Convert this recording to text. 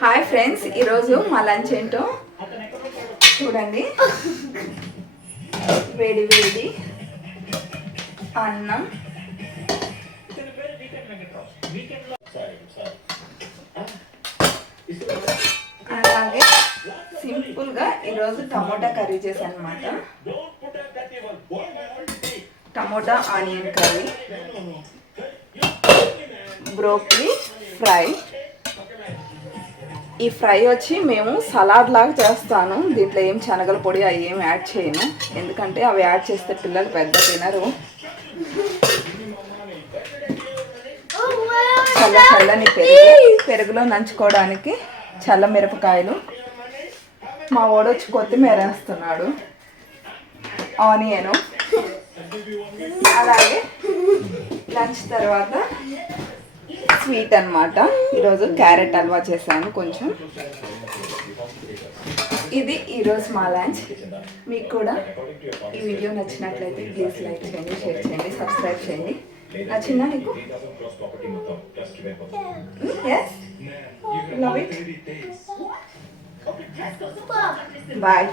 Hi friends ఈరోజు మా lunch ఏంటో చూడండి. వేడి వేడి అన్నం. అలాగే సింపుల్గా ఈరోజు టమోటా కర్రీ చేశాను అనమాట tomato onion curry broccoli fry. ఈ ఫ్రై వచ్చి మేము సలాడ్ లాగా చేస్తాను. దీంట్లో ఏం శనగల పొడి అవి ఏం యాడ్ చేయను. ఎందుకంటే అవి యాడ్ చేస్తే పిల్లలు పెద్ద తినరు. చల్ల చల్లని పెరుగు. పెరుగులో నంచుకోవడానికి చల్ల మిరపకాయలు. మా ఓడొచ్చి కొత్తిమీర వేస్తున్నాడు. ఆనియను. అలాగే లంచ్ తర్వాత స్వీట్ అన్నమాట. ఈరోజు క్యారెట్ హల్వా చేశాను కొంచెం. ఇది ఈరోజు మా లంచ్. మీకు కూడా ఈ వీడియో నచ్చినట్లయితే ప్లీజ్ లైక్ చేయండి షేర్ చేయండి సబ్స్క్రైబ్ చేయండి. నచ్చిందా నీకు? Yes love it bye